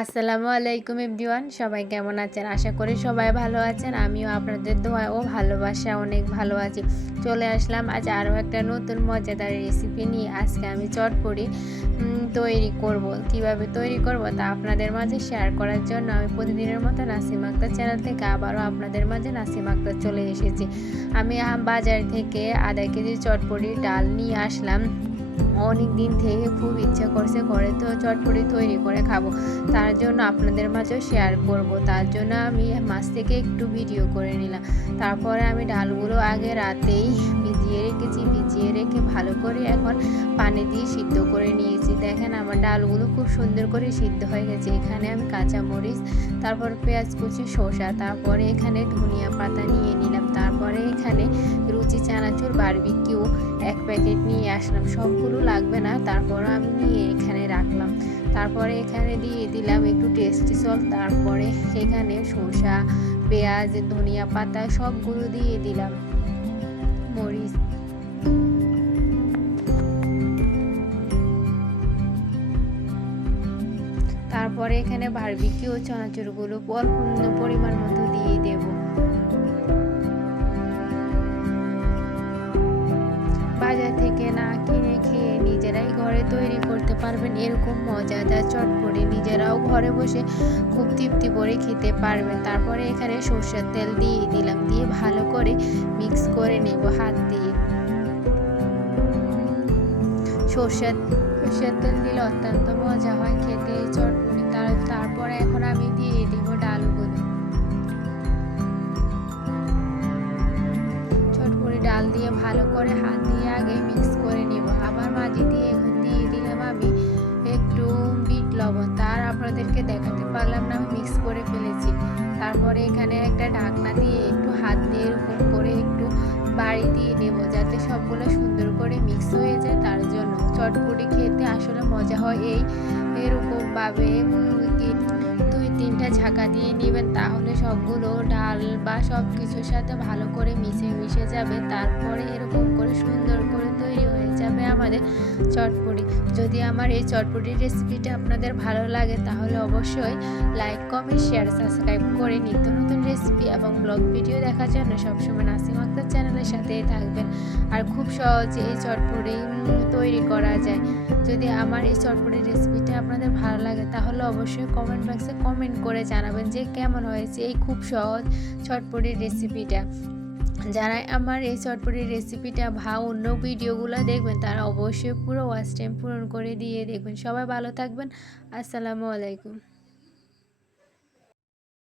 আসসালামু আলাইকুম এভরিওয়ান সবাই কেমন আছেন? আশা করি সবাই ভালো আছেন। আমিও আপনাদের দোয়া ও ভালোবাসা অনেক ভালো আছি। চলে আসলাম আজ আরও একটা নতুন মজাদার রেসিপি নিয়ে। আজকে আমি চটপটি উম, তৈরি করব। কীভাবে তৈরি করব তা আপনাদের মাঝে শেয়ার করার জন্য আমি প্রতিদিনের মতো নাসিম আক্তার চ্যানেল থেকে আবারও আপনাদের মাঝে নাসিম আক্তার চলে এসেছি। আমি বাজার থেকে আধা কেজি চটপটি ডাল নিয়ে আসলাম। অনেক দিন থেকে খুব ইচ্ছা করছে ঘরে তো চটপটি তৈরি করে খাব। তার জন্য আপনাদের মাঝেও শেয়ার করব। তার জন্য আমি মাছ থেকে একটু ভিডিও করে নিলাম। তারপরে আমি ডালগুলো আগে রাতেই ভিজিয়ে রেখেছি। ভিজিয়ে রেখে ভালো করে এখন পানি দিয়ে সিদ্ধ করে নিয়েছি। দেখেন আমার ডালগুলো খুব সুন্দর করে সিদ্ধ হয়ে গেছে। এখানে আমি কাঁচা মরিচ তারপর পেঁয়াজ কুচি, শসা, তারপরে এখানে ধনিয়া পাতা নিয়ে নিলাম। তারপরে এখানে চানাচুর বারবিকিউ এক প্যাকেট নিয়ে আসলাম। সবগুলো লাগবে না তারপর আমি নিয়ে এখানে রাখলাম। তারপরে এখানে দিয়ে দিলাম একটু টেস্টি সল তারপরে এখানে শসা, পেঁয়াজ, ধনিয়া পাতা সবগুলো দিয়ে দিলাম। মরিচ। তারপরে এখানে বারবিকিউ চানাচুরগুলো পরিমাণ মতো দিয়ে দেবো। ঘরে তৈরি করতে পারবেন এরকম মজাদার চটপটি। নিজেরাও ঘরে বসে খুব তৃপ্তি করে খেতে পারবেন। তারপরে এখানে সর্ষের তেল দিয়ে দিলাম, দিয়ে ভালো করে মিক্স করে নেব হাত দিয়ে। সর্ষের সর্ষের তেল দিলে অত্যন্ত মজা হয় খেতে চটপটি। তার, তারপরে এখন আমি দিয়ে দেব ডালগুলো ডাল দিয়ে ভালো করে হাত দিয়ে আগে আপনাদেরকে দেখাতে পারলাম না, আমি মিক্স করে ফেলেছি। তারপরে এখানে একটা ঢাকনা দিয়ে একটু হাত দিয়ে এরকম করে একটু বাড়ি দিয়ে নেব, যাতে সবগুলো সুন্দর করে মিক্স হয়ে যায়, তার জন্য। চটপটি খেতে আসলে মজা হয় এই এরকমভাবে দুই তিনটা ঝাঁকা দিয়ে নেবেন, তাহলে সবগুলো ডাল বা সব কিছুর সাথে ভালো করে মিশে মিশে যাবে। তারপরে এরকম আমাদের চটপটি। যদি আমার এই চটপটির রেসিপিটা আপনাদের ভালো লাগে, তাহলে অবশ্যই লাইক কমেন্ট শেয়ার সাবস্ক্রাইব করে নিত্য নতুন রেসিপি এবং ব্লগ ভিডিও দেখার জন্য সবসময় নাসিম আক্তার চ্যানেলের সাথেই থাকবেন। আর খুব সহজে এই চটপটি তৈরি করা যায়। যদি আমার এই চটপটির রেসিপিটা আপনাদের ভালো লাগে, তাহলে অবশ্যই কমেন্ট বক্সে কমেন্ট করে জানাবেন যে কেমন হয়েছে এই খুব সহজ চটপটির রেসিপিটা যারা আমার এই চটপটির রেসিপিটা ভা অন্য ভিডিওগুলো দেখবেন, তারা অবশ্যই পুরো ওয়াচ টাইম পূরণ করে দিয়ে দেখবেন। সবাই ভালো থাকবেন। আসসালামু আলাইকুম।